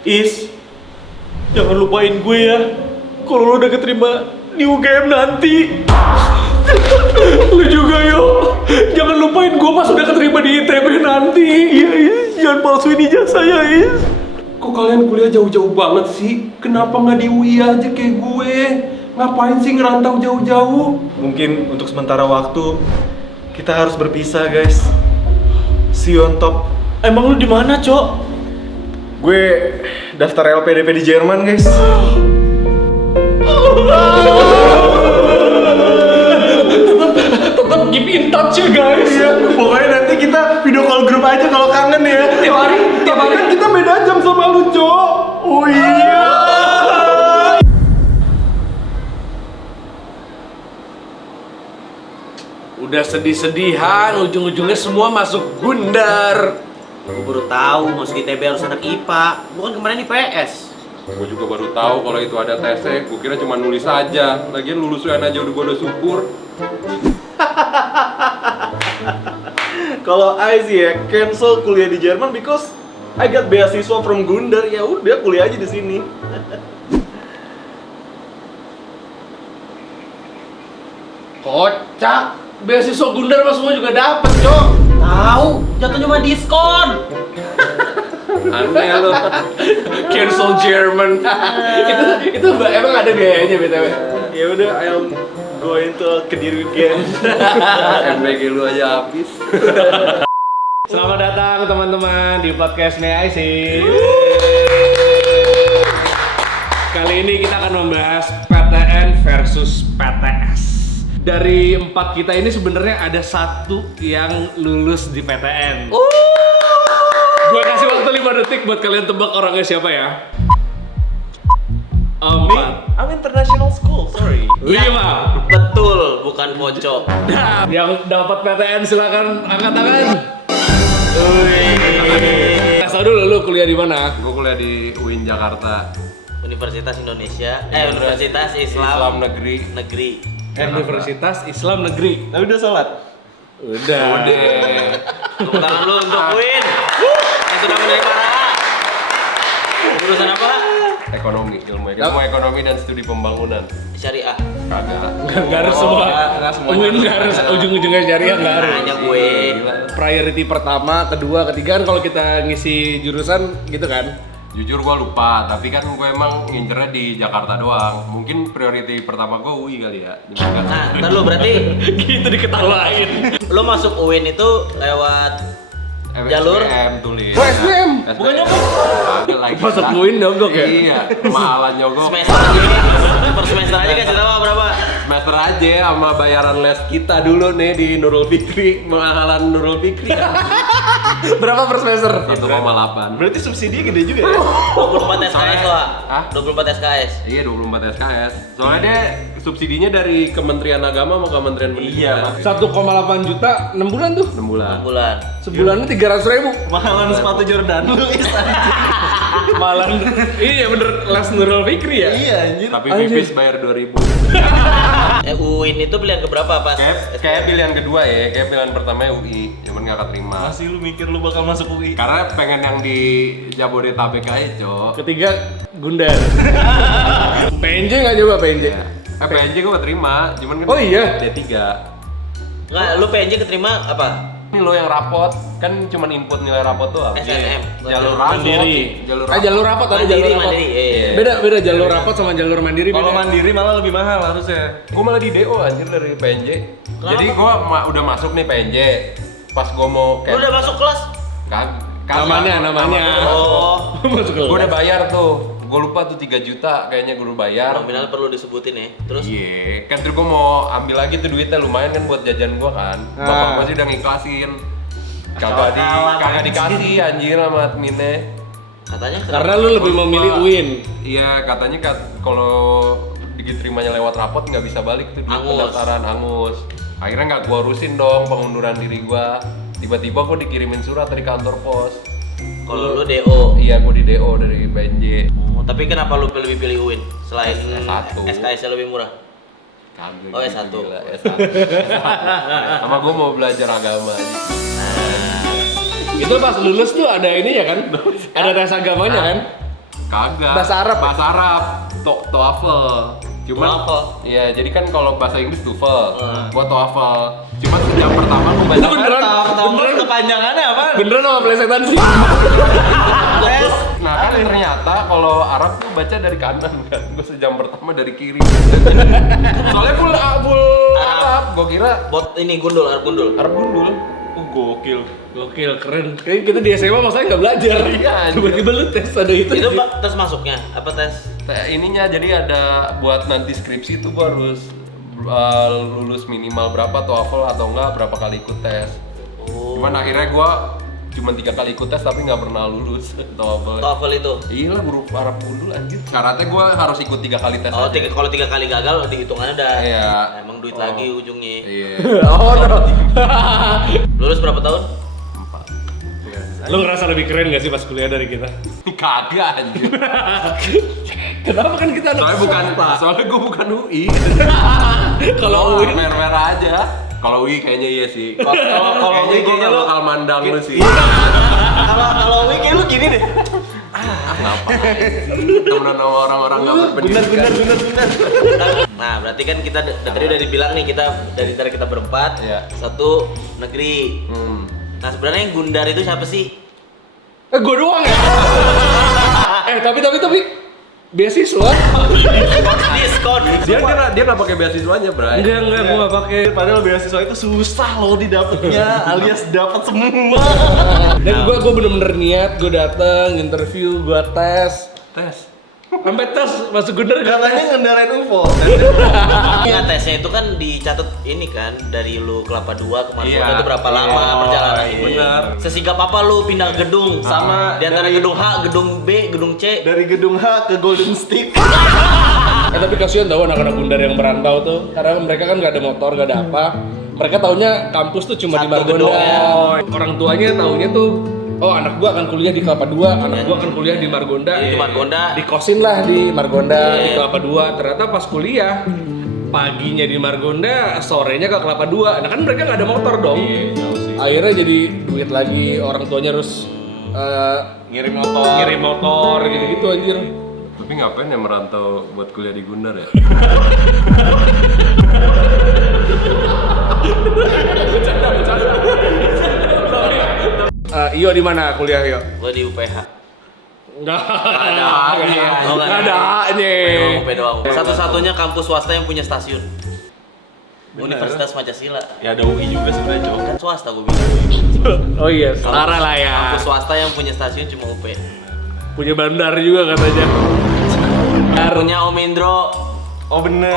Is, jangan lupain gue ya. Kalau lo udah keterima di UGM nanti. Lu juga yo. Jangan lupain gue pas udah keterima di ITB nanti. Iya, jangan palsuin ijazah ya, Is. Kok kalian kuliah jauh-jauh banget sih? Kenapa nggak di UI aja kayak gue? Ngapain sih ngerantau jauh-jauh? Mungkin untuk sementara waktu kita harus berpisah, guys. See you on top. Emang lu di mana, Cok? Gue daftar LPDP di Jerman, guys. Tetap keep in touch ya, guys. Iya, pokoknya nanti kita video call grup aja kalau kangen ya. Tiap hari kan kita beda jam sama lu, Cok. Oh iya. Udah sedih-sedihan, ujung-ujungnya semua masuk Gundar. Gue baru tahu masuk ITB harus anak IPA, bukan kemarin IPS. Gue juga baru tahu kalau itu ada tesnya. Gue kira cuma nulis aja. Lagian lulus UN aja gue udah syukur. Kalau I sih ya cancel kuliah di Jerman because I got beasiswa from Gundar. Ya udah kuliah aja di sini. Kocak, beasiswa Gundar mah semua juga dapet, Cok. Tahu, jatuhnya mah diskon. Aneh lo. Cancel German. itu emang ada biayanya BTW. Ya udah, I'll go into Kediri again. MBG lu aja habis. Selamat datang teman-teman di podcast May I See. Kali ini kita akan membahas PTN versus PTS. Dari 4 kita ini sebenarnya ada 1 yang lulus di PTN. Gua kasih waktu 5 detik buat kalian tebak orangnya siapa ya. 4, I'm international school, sorry. 5. Betul, bukan pocong. Nah, yang dapat PTN silakan angkat tangan. Kasih dulu lu kuliah di mana? Gue kuliah di UIN Jakarta. Universitas Indonesia, Universitas Islam Islam Negeri. Negeri. Universitas Islam Negeri. Tapi udah sholat? Udah. Tepuk tangan lu untuk Win. Yang sudah menerima A. Jurusan apa? Ekonomi, ilmu ekonomi dan studi pembangunan. Syariah. Kagak. Nggak harus semua. Mungkin nggak harus ujung-ujungnya syariah nggak harus. Hanya gue. Priority pertama, kedua, ketiga kan kalau kita ngisi jurusan gitu kan. Jujur gue lupa, tapi kan gue emang ngincernya di Jakarta doang. Mungkin priority pertama gue UI kali ya. Nah, ntar lu berarti Gitu diketawain. lu masuk UIN itu lewat jalur SBM tulis. Oh, SBM? Bukan nyogok. Kagak lagi. Masuk UIN nyogok ya? Iya, mahalan nyogok. semester aja. Per semester aja kasih tahu berapa? Semester aja sama bayaran les kita dulu nih di Nurul Fikri, mahalan Nurul Fikri. Berapa per semester? 1,8. Berarti subsidi gede juga ya? 24 SKS loh. Hah? 24 SKS. Iya 24 SKS. Soalnya dia subsidinya dari Kementerian Agama sama Kementerian Pendidikan. 1,8 juta 6 bulan tuh. 6 bulan. 6 bulan. Sebulannya 300.000. Mahalan sepatu Jordan lu, Is. Malah iya bener les Nurul Fikri ya? Iya, anjir. Tapi Anjir. pipis bayar 2.000. UIN itu pilihan keberapa pas? Kayak pilihan kedua ya, kayak pilihan pertama UI, cuman gak keterima. Masih lu mikir lu bakal masuk UI? Karena pengen yang di Jabodetabek aja, Cok. Ketiga Gundar. PNJ nggak coba PNJ? PNJ gue keterima, cuman kan Oh iya? D3. Enggak, lu PNJ keterima apa? Ini lo yang rapot, kan cuman input nilai rapot tuh apa? SNM. Jalur rapot. Mandiri. Jalur Jalur rapot ada jalur rapot. Mandiri. Iya. Beda jalur rapot sama jalur mandiri. Kalau beda. mandiri malah lebih mahal harusnya. Gue malah di DO anjir dari PNJ. Jadi gue udah masuk nih PNJ. Pas gue mau Lu udah masuk kelas? Namanya. Oh. Masuk Gue udah bayar tuh. Gue lupa tuh 3 juta kayaknya gue udah bayar. Nominal perlu disebutin ya. Terus Iya, kan terus gue mau ambil lagi tuh duitnya lumayan kan buat jajan gue kan. Bapak gue sih udah ngikhlasin. Kagak dikasih anjir sama adminnya. katanya Karena lu lebih memilih UIN. Iya, katanya kalau diterimanya lewat rapot nggak bisa balik tuh duit Angus. pendaftaran angus. Akhirnya nggak gua urusin dong pengunduran diri gua. Tiba-tiba gua dikirimin surat dari kantor pos. kalau lu DO. Iya, gua di DO dari PNJ. Oh, tapi kenapa lu lebih pilih UIN selain S1. SKS -nya lebih murah? Kagak Oh, gitu, S1. gila, S1. Sama gua mau belajar agama aja. Itu pas lulus tuh ada ini ya kan? Ada tes agamanya kan? Kagak. Bahasa Arab ya? Bahasa Arab. TOEFL. Cuman TOEFL? Iya, jadi kan kalau bahasa Inggris TOEFL, gua TOEFL. Cuman sejam pertama gua baca Beneran? Beneran kepanjangannya apa? Beneran sama plesetan sih? Les. Nah kan ternyata kalau Arab tuh baca dari kanan kan, gue sejam pertama dari kiri. Soalnya full Arab, gue kira Bot ini gundul, Arab gundul. Arab gundul. Gokil. Gokil, keren. Kayaknya kita di SMA maksudnya nggak belajar. Iya, anjir. Tiba-tiba lu tes ada itu. Itu Pak tes masuknya apa tes? Ininya jadi ada buat nanti skripsi tuh gue harus lulus minimal berapa TOEFL atau enggak berapa kali ikut tes. Cuman akhirnya gue cuma 3 kali ikut tes tapi nggak pernah lulus TOEFL. TOEFL itu. Iya lah huruf Arab gundul anjir. Syaratnya gue harus ikut 3 kali tes. Oh, aja. kalau 3 kali gagal dihitungannya dah. Iya. Emang duit lagi ujungnya. Iya. Oh no. Lulus berapa tahun? 4. Lu ngerasa lebih keren gak sih pas kuliah dari kita? Kagak anjir. Kenapa kan kita anak Soalnya gue bukan UI. Kalau UI merah aja. Kalau UI kayaknya iya sih. Kalau UI gue kayaknya gak lu bakal mandang lu sih. kalau Wi kayak lu gini deh. Temenan sama orang-orang gak berpendidikan. Bener. Nah, berarti kan kita tadi udah dibilang nih kita dari kita berempat, Iya. satu negeri. Nah, sebenarnya yang Gundar itu siapa sih? gue doang ya? tapi beasiswa? Diskon. Dia nggak pakai beasiswanya, Bray. Enggak, gue gak pakai. Padahal beasiswa itu susah loh didapetnya, alias dapat semua. Dan gue bener-bener niat, gue dateng, interview, gue tes. Sampai tes masuk Gundar Katanya ngendarain UFO. Ya, tesnya itu kan dicatat ini kan dari lu Kelapa 2 ke Margonda Iya. itu berapa lama perjalanan ini. benar. Sesigap apa lu pindah gedung? Sama di antara dari- gedung H, gedung B, gedung C. Dari gedung H ke Golden Stick. Tapi kasihan tau anak-anak Gundar yang merantau tuh, karena mereka kan gak ada motor, gak ada apa. Mereka taunya kampus tuh cuma di Satu Margonda. gedung ya. Orang tuanya taunya tuh, oh anak gua akan kuliah di Kelapa 2, anak gua akan kuliah di Margonda. Di Margonda. Dikosin lah di Margonda, Iya. di Kelapa 2. Ternyata pas kuliah, paginya di Margonda, sorenya ke Kelapa 2. Nah kan mereka nggak ada motor dong. Akhirnya jadi duit lagi, orang tuanya harus Ngirim motor. ngirim motor gitu-gitu anjir. Tapi ngapain ya merantau buat kuliah di Gundar ya? Iyo di mana kuliah Iyo? Gua di UPH. Enggak ada A-nya. Oh, Enggak ada A-nya. UP doang. Satu-satunya kampus swasta yang punya stasiun. Universitas Pancasila. Ya ada UI juga sebenarnya, Cok. Kan swasta gua bilang. Oh iya, setara lah ya. Kampus swasta yang punya stasiun cuma UP. Punya bandar juga katanya. Punya Om Indro. Oh bener.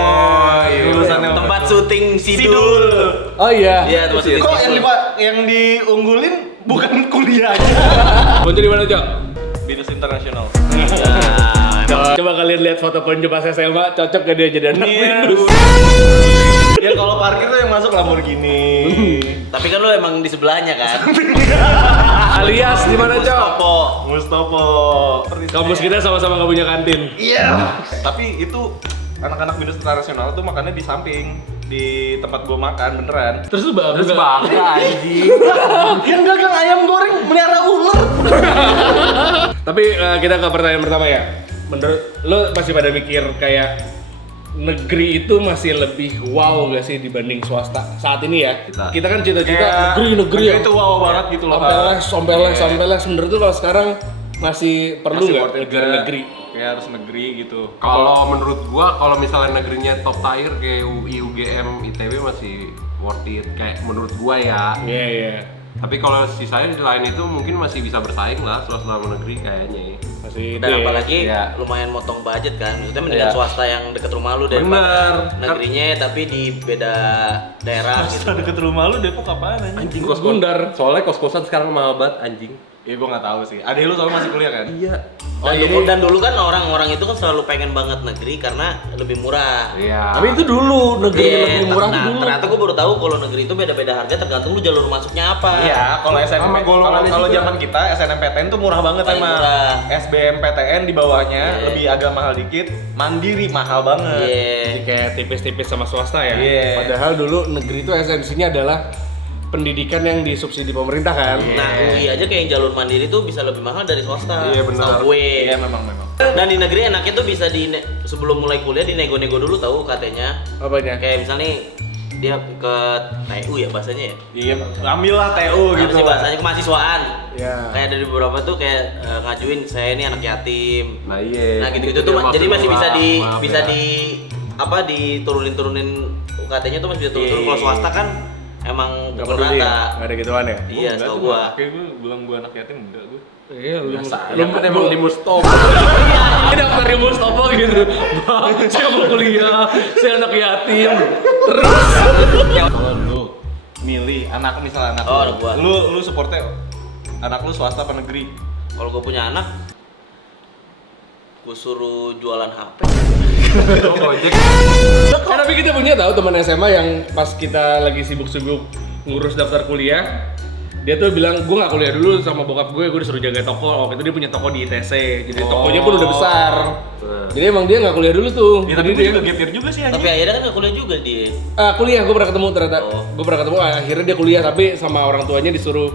iya. Lulusannya Tempat syuting Sidul. Oh iya. Iya, tempat syuting Kok Sidul. yang diunggulin bukan kuliahnya? Konjo di mana, Cok? Binus Internasional. Nah, Coba kalian lihat foto Konjo pas SMA, cocok gak dia jadi anak Iya. Windows? Ya kalau parkir tuh yang masuk Lamborghini. tapi kan lu emang di sebelahnya kan? Alias di mana, Cok? Topo. Mustopo. Kampus kita sama-sama gak punya kantin. Iya. Tapi itu anak-anak Binus Internasional tuh makannya di samping di tempat gua makan beneran. Terus lu bagus Terus bangga anjing. Yang gagang ayam goreng melihara ular. Tapi kita ke pertanyaan pertama ya. Menurut lo masih pada mikir kayak negeri itu masih lebih wow gak sih dibanding swasta saat ini ya? Kita kan cita-cita negeri ya. Itu wow banget gitu loh. Sampai les. Menurut tuh kalau sekarang masih perlu Masih nggak worth it negara nggak? negeri? Kayak harus negeri gitu. Kalau menurut gua, kalau misalnya negerinya top tier kayak UI, UGM, ITB masih worth it. Kayak menurut gua ya. Iya. Tapi kalau sisanya di lain itu mungkin masih bisa bersaing lah swasta sama negeri kayaknya. Masih Dan itu ya. apalagi Iya. lumayan motong budget kan. Maksudnya mendingan Iya. swasta yang deket rumah lu Bener. daripada negerinya tapi di beda daerah gitu. Swasta deket rumah lu Depok apaan anjing? Anjing Kos Gundar. Soalnya kos-kosan sekarang mahal banget anjing. Ya gua nggak tahu sih. Adek lu soalnya masih kuliah kan? Iya. Dan dulu kan orang-orang itu kan selalu pengen banget negeri karena lebih murah. Iya. Tapi itu dulu negeri Iya, lebih murah tuh nah, dulu. ternyata gue baru tahu kalau negeri itu beda-beda harga tergantung lu jalur masuknya apa. Iya, kalau SNM Sama golongannya kalau juga. zaman kita SNMPTN tuh murah banget Paling emang. murah. SBMPTN di bawahnya Iya. lebih agak mahal dikit, mandiri mahal banget. Iya. Jadi kayak tipis-tipis sama swasta ya. Iya. Padahal dulu negeri itu esensinya adalah pendidikan yang disubsidi pemerintah kan. Nah, UI aja kayak yang jalur mandiri tuh bisa lebih mahal dari swasta. Iya, benar. Setahu gue. Iya memang. Dan di negeri enaknya tuh bisa sebelum mulai kuliah dinego-nego dulu tahu katanya. Apanya? Kayak misalnya dia ke TU ya bahasanya ya. Iya, ambil lah TU Apa gitu. sih bahasanya kemahasiswaan. Ya. Kayak dari beberapa tuh kayak ngajuin saya ini anak yatim. Nah iya. Nah gitu-gitu tuh jadi masih bisa diturunin UKT-nya tuh masih bisa turun. Kalau swasta kan emang Gak pukul peduli ya? rata. Gak ada gituan ya? Iya, setahu gua. Kayak gue bilang gue anak yatim enggak gue. Iya, lu Kan emang di Mustopo. Ini daftar di Mustopo gitu. Bang, saya mau kuliah, saya anak yatim. Terus Kalau lu milih anak misalnya anak Oh, anak gua. lu supportnya anak lu swasta apa negeri? Kalau gue punya anak, gue suruh jualan HP. tapi kita punya tahu teman SMA yang pas kita lagi sibuk-sibuk ngurus daftar kuliah, dia tuh bilang gue nggak kuliah dulu sama bokap gue disuruh jaga toko. Waktu itu dia punya toko di ITC, jadi tokonya pun udah besar. Jadi emang dia nggak kuliah dulu tuh. Ya, Jadi tapi gue dia juga gap year juga sih Tapi anjing. akhirnya kan nggak kuliah juga dia. kuliah, gue pernah ketemu ternyata. Oh. Gue pernah ketemu, akhirnya dia kuliah tapi sama orang tuanya disuruh,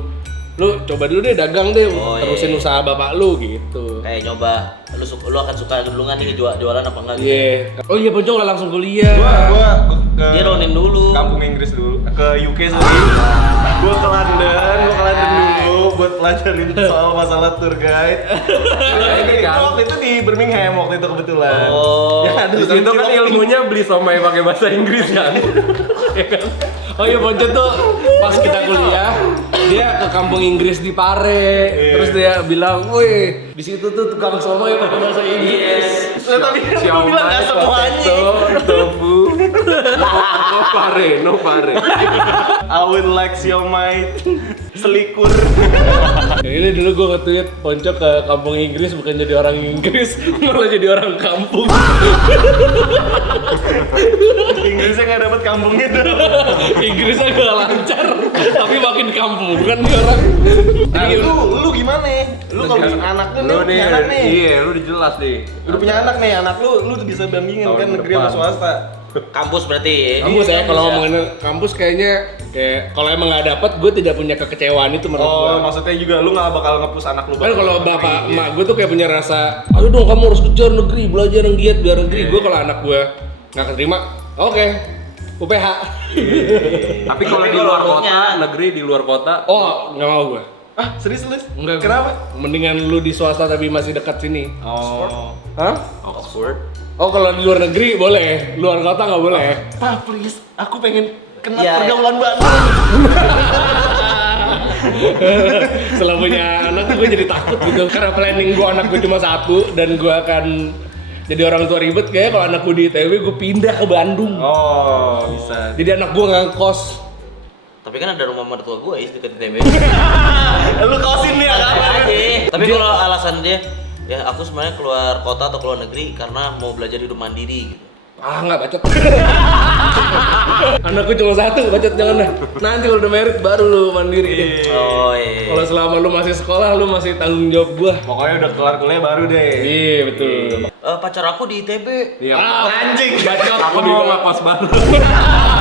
lu coba dulu deh dagang deh, Oh, terusin iya. usaha bapak lu gitu. Kayak nyoba, lu akan suka dulu nggak nih jualan apa enggak gitu. Iya. Oh iya, Poncong nggak langsung kuliah. Gua ke Dia ronin dulu. kampung Inggris dulu, ke UK sorry. Gua ke London dulu buat pelajarin soal masalah tour guide. Gua waktu itu di Birmingham waktu itu kebetulan. Oh. Ya, Di situ kan ilmunya beli somai pakai bahasa Inggris kan. Oh iya, Poncong tuh pas kita kuliah, dia ke kampung Inggris di Pare. Terus dia bilang, "Woi, di situ tuh tukang somai pakai bahasa Inggris." Tapi gua bilang nggak semuanya. Tofu. No pare. I would like siomay selikur. Ya, ini dulu gue nge-tweet Poncok ke kampung Inggris bukan jadi orang Inggris, malah jadi orang kampung. Inggrisnya nggak dapet kampungnya tuh. Inggrisnya gak lancar, tapi makin kampungan nih orang. Nah, Jadi lu gimana? Lu kalau punya anak lu Lu nih, punya anak nih. iya, lu udah jelas nih. Lu punya anak nih, anak lu bisa bandingin Tahun kan negeri sama depan. swasta. Kampus berarti. kampus ya, Kampus kalau ya. ngomongin kampus kayaknya kayak kalau emang nggak dapet, gue tidak punya kekecewaan itu menurut Oh, gue. maksudnya juga lu nggak bakal nge-push anak lu. Kan kalau bapak emak gue tuh kayak punya rasa, aduh dong kamu harus kejar negeri, belajar yang giat biar negeri. Gue kalau anak gue nggak keterima, oke, UPH. Tapi kalau di kalau luar menurutnya- kota, negeri di luar kota, Oh, nggak mau gue. Ah, serius lu? Enggak. Kenapa? Mendingan lu di swasta tapi masih dekat sini. Oh. Hah? Oxford. Oh, kalau di luar negeri boleh, luar kota nggak boleh. Pak, please, aku pengen kena Ya, pergaulan Bandung. Setelah punya anak tuh gue jadi takut gitu. Karena planning gue anak gue cuma satu dan gue akan jadi orang tua ribet. Kayaknya kalau anak gue di ITB gue pindah ke Bandung. Oh, bisa. Jadi anak gue ngangkos. Tapi kan ada rumah mertua gue di dekat ITB. Lu kosin dia kan? aja. Tapi kalau alasan dia, ya aku sebenarnya keluar kota atau keluar negeri karena mau belajar hidup mandiri gitu. Ah, nggak bacot. Anakku cuma satu, bacot jangan deh. Nanti kalau udah merit baru lu mandiri deh. Oh iya. Kalau selama lu masih sekolah, lu masih tanggung jawab gua. Pokoknya udah kelar kuliah baru deh. Iya, betul. Pacar aku di ITB. Iya. Anjing, bacot. Aku mau ngekos baru.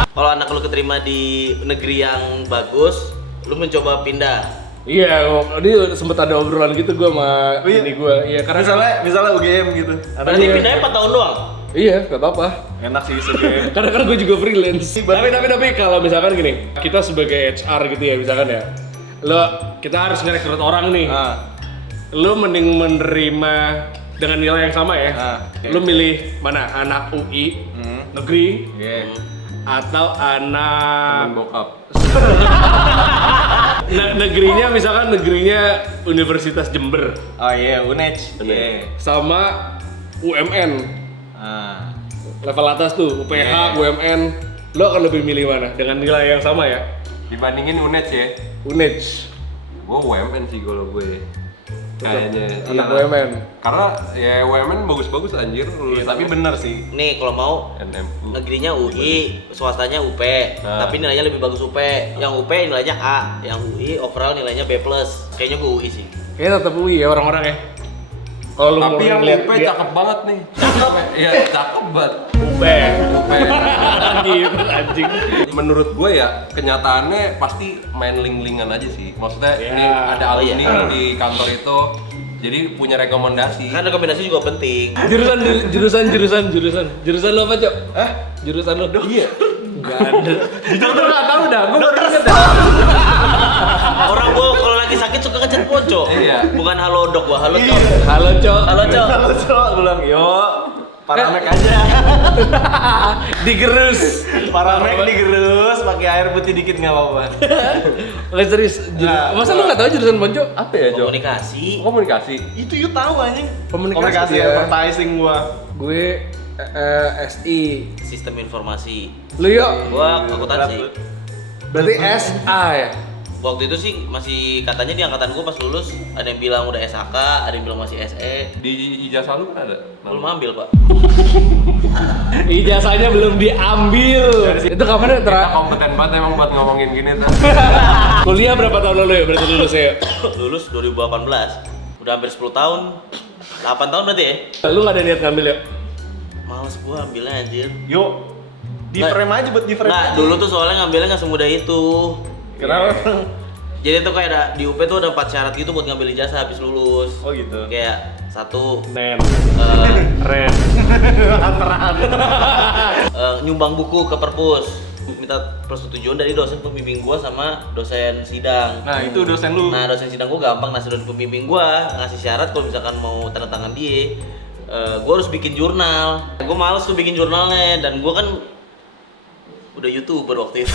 Kalau anak lu keterima di negeri yang bagus, lu mencoba pindah. Iya, dia sempet ada obrolan gitu gua sama Oh, iya? ini gua. Iya, karena Misalnya UGM gitu. Berarti pindahnya 4 tahun doang. iya, gak apa-apa. Enak sih UGM. Karena kan gue juga freelance. Tapi kalau misalkan gini, kita sebagai HR gitu ya, misalkan ya, kita harus ngerekrut orang nih. Lo mending menerima dengan nilai yang sama ya. Lo milih mana? Anak UI negeri atau anak Bokap. negerinya, misalkan negerinya Universitas Jember Oh iya, UNEJ. Iya. sama UMN. Ah. Level atas tuh, UPH, UMN. Lo akan lebih milih mana? Dengan nilai yang sama ya? Dibandingin UNED ya. UNED. Gue UMN sih kalau gue. Kayaknya. Anak Iya. UMN. Karena ya UMN bagus-bagus anjir. Iya, tapi bener sih. Nih kalau mau NMU. negerinya UI, swastanya UP, Nah. tapi nilainya lebih bagus UP. Yang UP nilainya A, yang UI overall nilainya B+. Kayaknya gue UI sih. Kayaknya tetap UI ya orang-orang ya. Kalau lu Tapi mau yang ngeliat UP dia- cakep banget nih. Iya, cakep banget. UP. Gitu anjing. Menurut gue ya, kenyataannya pasti main link-linkan aja sih. Maksudnya ini Ya, ada alumni di kantor itu, jadi punya rekomendasi. Kan rekomendasi juga penting. Jurusan lo apa, Cok? Hah? Jurusan lo? Iya. Enggak ada. Jujur gue nggak tahu dah, gue baru inget dah. Orang gua kalau lagi sakit suka ngechat pocok. Iya. Bukan halo dok gua, halo cok. Halo, Cok. Halo cok. Halo Cok, bilang yo Paramek aja. Digerus. Paramek digerus, pakai air putih dikit nggak apa-apa. Oke, serius. Masa lu nggak tahu jurusan Ponco? Apa ya, Jo? Komunikasi. Komunikasi. Itu yuk tahu anjing. Komunikasi Komunikasi ya. advertising gua. Gue SI. Sistem informasi. Lu yuk. Gua akuntansi. Berarti SA ya? Waktu itu sih masih katanya di angkatan gua pas lulus ada yang bilang udah SHK, ada yang bilang masih SE. Di ijazah lu kan ada? Belum ambil, Pak. Ijazahnya belum diambil. Itu kapan ya Kita kompeten banget emang buat ngomongin gini tuh. Kuliah berapa tahun lalu ya? Berarti lulus ya? Lulus 2018. Udah hampir 10 tahun. 8 tahun berarti ya? Lu nggak ada niat ngambil ya? Males gua ambilnya anjir. Yuk. Di frame aja buat di frame. Nah, dulu tuh soalnya ngambilnya nggak semudah itu. Kenapa? Jadi tuh kayak ada di UP tuh ada 4 syarat gitu buat ngambil ijazah habis lulus. Oh gitu. Kayak satu Nem. eh, Ren. nyumbang buku ke perpus. Minta persetujuan dari dosen pembimbing gua sama dosen sidang. Nah, itu dosen lu. Nah, dosen sidang gua gampang, nah dosen pembimbing gua ngasih syarat kalau misalkan mau tanda tangan dia, gua harus bikin jurnal. Gua males tuh bikin jurnalnya dan gua kan udah YouTuber waktu itu.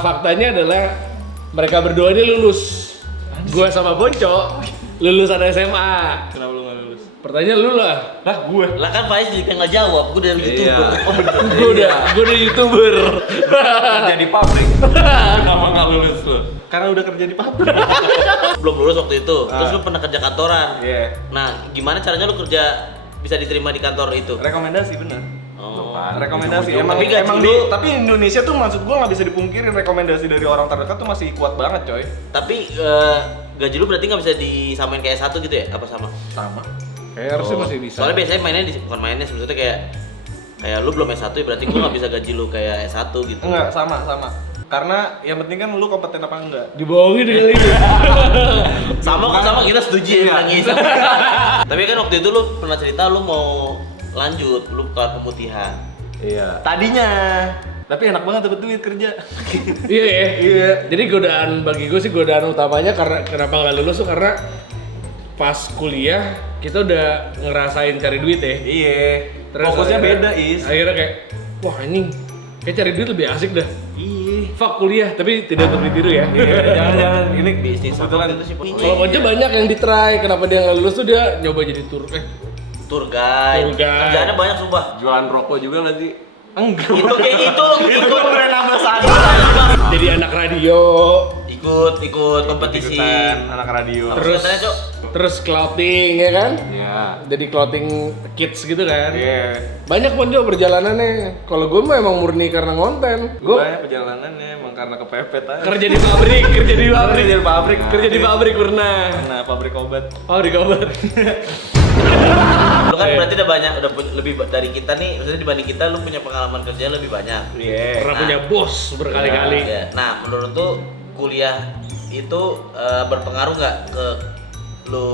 Faktanya adalah mereka berdua ini lulus. Gua sama Ponco lulusan SMA. Kenapa lu nggak lulus? Pertanyaan lu lah. Lah gue. Lah kan Faiz juga nggak jawab, gua dari YouTuber. Iya. Oh bener. Gua udah YouTuber. Jadi pabrik. Kenapa nggak lulus lu? Karena udah kerja di pabrik. Belum lulus waktu itu. Terus lu pernah kerja kantoran. Iya. Nah, gimana caranya lu kerja bisa diterima di kantor itu? Rekomendasi bener. Oh. Rekomendasi Ujung-ujung. emang Tapi gaji emang lu- tapi Indonesia tuh maksud gua nggak bisa dipungkirin rekomendasi dari orang terdekat tuh masih kuat banget coy. Tapi gaji lu berarti nggak bisa disamain kayak S1 gitu ya? Apa sama? Sama. Kayak harusnya masih bisa. Soalnya biasanya mainnya bukan mainnya sebetulnya kayak lu belum S1 ya berarti gua nggak bisa gaji lu kayak S1 gitu. Enggak, sama. Karena yang penting kan lu kompeten apa enggak. Dibohongin kali ini. Sama kita setuju ya Iya. nangis. Tapi kan waktu itu lu pernah cerita lu mau lanjut, lu ke pemutihan. Iya. Tadinya. Tapi enak banget dapet duit kerja. Iya ya. Iya. Jadi godaan bagi gue sih godaan utamanya karena kenapa nggak lulus tuh karena pas kuliah kita udah ngerasain cari duit ya. Iya. Terus Fokusnya akhirnya- beda, Is. Akhirnya kayak wah anjing kayak cari duit lebih asik dah. Iya. Fuck kuliah tapi tidak untuk ditiru ya. Jangan ini Bisnis kebetulan apa itu sih? Kalau Ponco banyak yang ditry, kenapa dia nggak lulus tuh dia nyoba jadi Tour guide. Tour guide. Kerjaannya banyak sumpah. Jualan rokok juga nggak sih? enggak. Itu kayak gitu. Itu brand ambassador. jadi anak radio, Ikut kompetisi. Ikutan anak radio. Terus- Katanya, Cok. terus clothing ya kan? Iya. Jadi clothing kids gitu kan? Iya. Banyak Ponco perjalanannya. Kalau gue mah emang murni karena konten. Gue Gue perjalanannya emang karena kepepet aja. kerja di pabrik, kerja di pabrik, Kerja di pabrik. kerja di pabrik pernah. Nah, pabrik obat. Pabrik obat. Lu kan Iya. berarti udah banyak, lebih dari kita nih, maksudnya dibanding kita lu punya pengalaman kerja lebih banyak. Iya. Pernah punya bos berkali-kali. Ya. Nah, menurut tuh kuliah itu berpengaruh nggak ke lu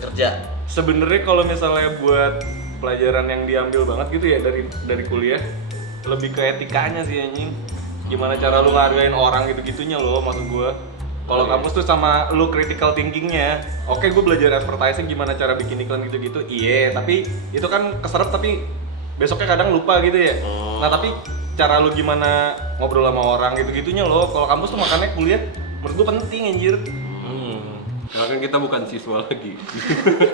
kerja? Sebenarnya kalau misalnya buat pelajaran yang diambil banget gitu ya dari kuliah, lebih ke etikanya sih anjing. Gimana cara lu ngargain orang gitu-gitunya loh maksud gua. Kalau kampus tuh sama lu critical thinkingnya. Oke, gue belajar advertising gimana cara bikin iklan gitu-gitu. Iya, tapi itu kan keserap tapi besoknya kadang lupa gitu ya. Nah, tapi cara lu gimana ngobrol sama orang gitu-gitunya loh. Kalau kampus tuh makanya kuliah menurut gua penting anjir. Karena kan kita bukan siswa lagi.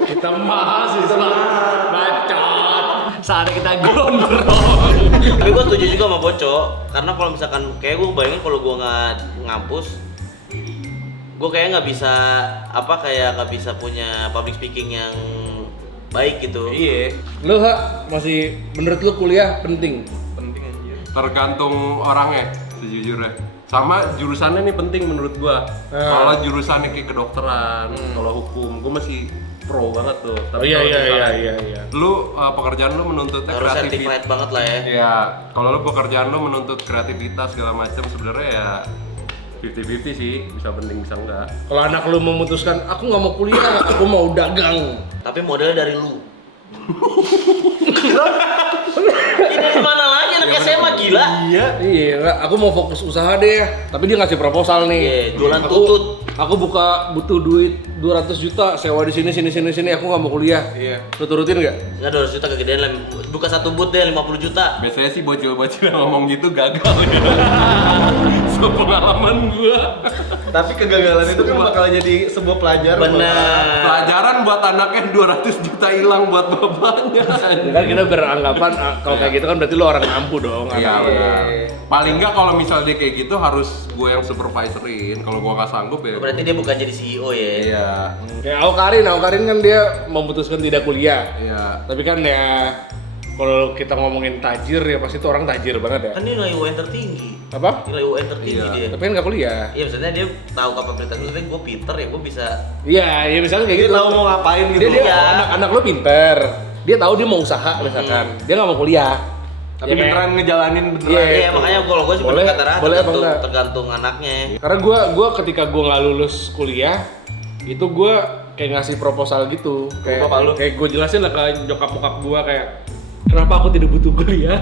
Kita mahasiswa bacot. Saat kita gondrong. Tapi gua setuju juga sama Boco, karena kalau misalkan kayak gua bayangin kalau gua nggak ngampus, gua kayak nggak bisa punya public speaking yang baik gitu. Iya, Lu masih menurut lu kuliah penting? penting anjir. Tergantung orangnya, sejujurnya. Sama jurusannya nih penting menurut gua. Kalau jurusannya kayak kedokteran, kalau hukum, gua masih pro banget tuh. Oh iya kalau iya misalnya iya iya. Lu pekerjaan lu menuntutnya Harus kreativitas. certified banget lah ya. Iya, kalau lu pekerjaan lu menuntut kreativitas segala macam sebenarnya ya 50-50 sih, bisa penting bisa enggak. Kalau anak lu memutuskan aku nggak mau kuliah, aku mau dagang. Tapi modelnya dari lu. Ini gimana lagi anak SMA gila? Iya, enggak, aku mau fokus usaha deh. Tapi dia ngasih proposal nih. Iya, jualan Aku- tutut. Aku butuh duit 200 juta sewa di sini, aku nggak mau kuliah. Iya. Lu turutin nggak? Enggak 200 juta kegedean lah. Buka satu booth deh 50 juta. Biasanya sih bocil-bocil yang ngomong gitu gagal ya. Sepengalaman gua. Tapi kegagalan itu kan bakal jadi sebuah pelajaran. Benar. Pelajaran buat anaknya 200 juta hilang buat bapaknya. Kan kita beranggapan kalau kayak gitu kan berarti lu orang mampu dong. Iya anaknya. benar. Paling nggak kalau misal dia kayak gitu harus gue yang supervisorin. Kalau gua nggak sanggup ya. Berarti dia bukan jadi CEO ya. Iya. Kayak Aukarin kan dia memutuskan tidak kuliah. Iya. Tapi kan ya kalau kita ngomongin tajir ya pasti itu orang tajir banget ya. Kan dia nilai UN tertinggi. Apa? Nilai UN tertinggi Iya. dia. Tapi kan nggak kuliah. Iya, maksudnya dia tahu kapabilitas gue, gue pinter ya, gue bisa. Iya, ya misalnya kayak Dia gitu. tahu mau ngapain gitu. Dia Iya. anak lu pinter. Dia tahu dia mau usaha misalkan. Dia nggak mau kuliah. Tapi Ya kayak- beneran ngejalanin beneran. Iya. Iya, makanya kalau gue sih Boleh, berkata boleh apa tergantung, enggak? tergantung anaknya. Karena gua ketika gua nggak lulus kuliah itu gua kayak ngasih proposal gitu kayak Bapak lu? kayak gua jelasin lah ke nyokap bokap gua kayak kenapa aku tidak butuh kuliah.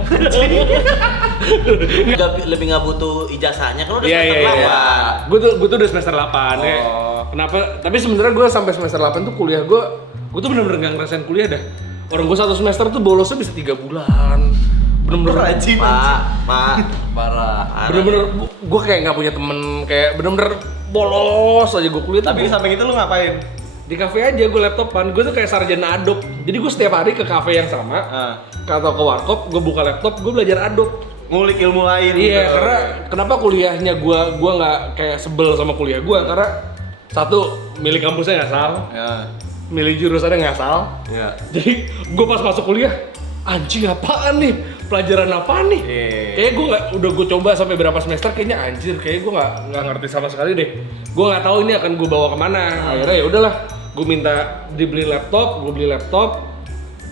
Lebih nggak butuh ijazahnya kan udah Iya semester iya iya. 8. Gua tuh udah semester 8 ya. Kenapa? Tapi sebenarnya gua sampai semester 8 tuh kuliah gua tuh bener-bener nggak ngerasain kuliah dah. Orang gua 1 semester tuh bolosnya bisa 3 bulan. Bener-bener Rajin. Pak, Parah. bener-bener gua kayak nggak punya temen, kayak bener-bener bolos aja gua kuliah tuh. Tapi di samping itu lu ngapain? Di kafe aja gue laptopan, gue tuh kayak sarjana Adobe. Jadi gue setiap hari ke kafe yang sama, atau ke warkop, gue buka laptop, gue belajar Adobe. Ngulik ilmu lain. Iya, gitu. karena kenapa kuliahnya gue nggak kayak sebel sama kuliah gue? Karena satu, milih kampusnya nggak asal, Ya. milih jurusannya nggak asal. Iya. Jadi gue pas masuk kuliah, anjing apaan nih? Pelajaran apaan nih? Iya. Kayaknya udah gue coba sampai berapa semester, kayaknya anjir, kayaknya gue nggak ngerti sama sekali deh. Gue nggak tahu ini akan gue bawa kemana. Akhirnya ya udahlah, gue minta dibeli laptop, gue beli laptop.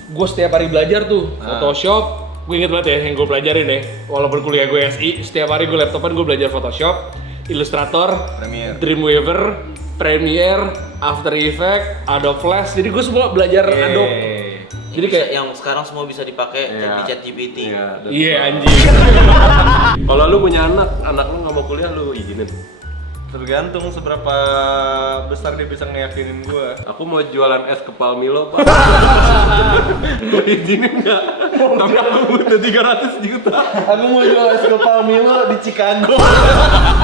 Gue setiap hari belajar tuh Photoshop. Gue inget banget ya yang gue pelajarin deh. Walaupun kuliah gue SI, setiap hari gue laptopan gue belajar Photoshop, Illustrator, Premiere. Dreamweaver, Premiere, After Effects, Adobe Flash. Jadi gue semua belajar Adobe. Jadi kayak yang sekarang semua bisa dipakai Iya. di ChatGPT. Iya. iya anjing. Kalau lu punya anak lu nggak mau kuliah lu izinin. Tergantung seberapa besar dia bisa ngeyakinin gua. Aku mau jualan es kepal Milo, Pak. Lu izinin nggak? Tapi aku butuh 300 juta. Aku mau jual es kepal Milo di Chicago.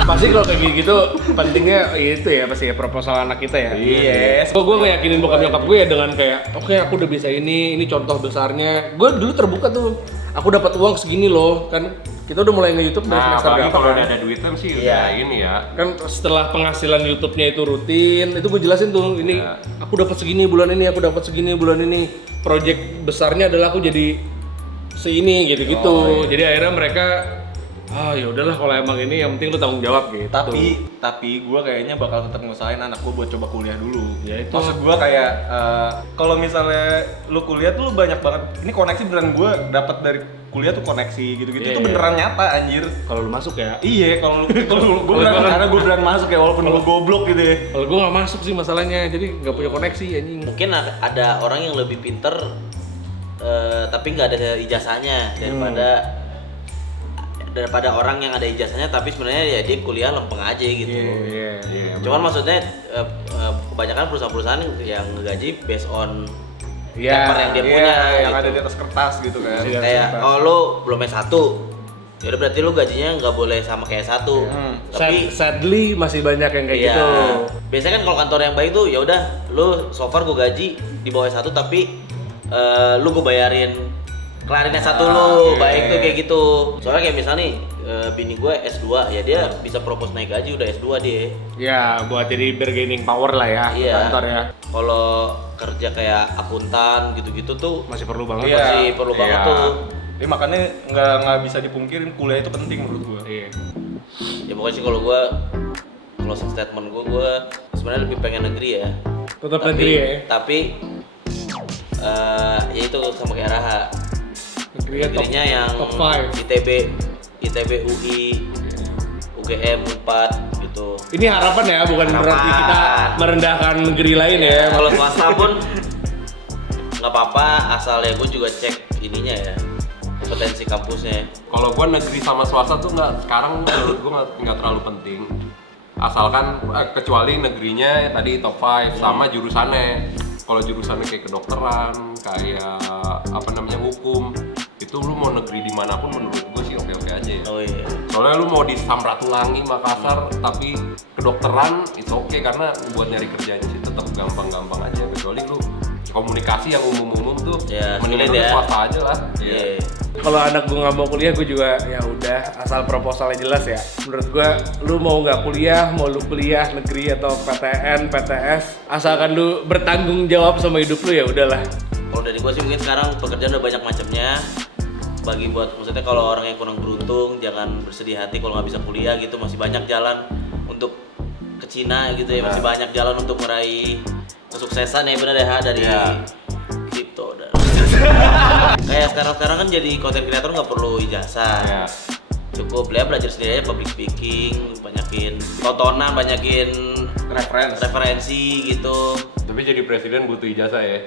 Pasti kalau kayak gitu pentingnya itu ya pasti ya proposal anak kita ya. Yes. Gue ngeyakinin bokap nyokap gue ya dengan kayak oke aku udah bisa ini contoh besarnya. Gue dulu terbuka tuh. Aku dapat uang segini loh kan. Kita udah mulai nge-YouTube dari Nah, semester apalagi berapa kalau kan? udah ada duitnya sih Iya. udah ini ya. Kan setelah penghasilan YouTube-nya itu rutin, itu gue jelasin tuh ini Ya. aku dapat segini bulan ini, aku dapat segini bulan ini. Project besarnya adalah aku jadi seini gitu-gitu. Oh, iya. Jadi akhirnya mereka ya udahlah kalau emang ini yang penting lu tanggung jawab gitu. Tapi gua kayaknya bakal tetap ngusahain anak gua buat coba kuliah dulu. Ya itu. Maksud gua kayak kalau misalnya lu kuliah tuh lu banyak banget. Ini koneksi beneran gua dapat dari kuliah tuh koneksi gitu-gitu Iya, tuh iya. beneran nyata anjir. Kalau lu masuk ya. Iya, kalau gua beneran karena gua beneran masuk ya walaupun gua goblok gitu ya. Kalau gue nggak masuk sih masalahnya, jadi nggak punya koneksi anjing. Mungkin ada orang yang lebih pinter tapi nggak ada ijazahnya daripada orang yang ada ijazahnya tapi sebenarnya ya dia kuliah lempeng aja gitu. Iya. Cuman maksudnya kebanyakan perusahaan-perusahaan yang ngegaji based on Iya. paper yang dia punya yang gitu. ada di atas kertas gitu kan. Iya. Kayak kertas. oh lu belum S1 ya udah berarti lu gajinya nggak boleh sama kayak S1 tapi Sadly masih banyak yang kayak iya, gitu. biasanya kan kalau kantor yang baik tuh ya udah lu so far gue gaji di bawah S1 tapi lu gue bayarin kelarin S1 lu baik tuh kayak gitu. Soalnya kayak misalnya nih bini gue S2 ya dia bisa propose naik gaji udah S2 dia. Ya, buat jadi bargaining power lah ya di Iya. kantor ya. Kalau kerja kayak akuntan gitu-gitu tuh Masih perlu banget. Iya. masih perlu banget Iya. tuh. Jadi makanya nggak bisa dipungkirin kuliah itu penting menurut gua. Iya. Ya pokoknya sih kalau gue closing statement gue sebenarnya lebih pengen negeri ya. Tetap negeri ya. Tapi ya itu sama kayak Raha. Negerinya yang top 5. ITB, UI, UGM, UNPAD gitu. Ini harapan ya, bukan Harapan. berarti kita merendahkan negeri lain ya. Kalau swasta pun nggak apa-apa, asal ya gue juga cek ininya ya, potensi kampusnya. Kalau gua negeri sama swasta tuh nggak, sekarang menurut gua nggak terlalu penting. Asalkan kecuali negerinya tadi top 5 sama jurusannya. Kalau jurusannya kayak kedokteran, kayak apa namanya hukum, itu lu mau negeri dimanapun menurut gua sih oke-oke aja ya. Oh iya. Soalnya lu mau di Samratulangi, Makassar, tapi kedokteran itu oke karena buat nyari kerjanya sih tetap gampang-gampang aja. Kecuali lu komunikasi yang umum-umum tuh, Ya, mendingan sulit lu ya. swasta aja lah. Iya. Kalau anak gue nggak mau kuliah, gue juga ya udah asal proposalnya jelas ya. Menurut gue, lu mau nggak kuliah, mau lu kuliah negeri atau PTN, PTS, asalkan lu bertanggung jawab sama hidup lu ya udahlah. Kalau dari gue sih mungkin sekarang pekerjaan udah banyak macamnya. Bagi buat maksudnya kalau orang yang kurang beruntung jangan bersedih hati kalau nggak bisa kuliah gitu, masih banyak jalan untuk ke Cina gitu ya, masih banyak jalan untuk meraih kesuksesan ya benar ya dari kripto dan kayak sekarang kan jadi content creator nggak perlu ijazah. Ya. Cukup ya belajar sendiri aja public speaking, banyakin tontonan, banyakin referensi gitu. Tapi jadi presiden butuh ijazah ya.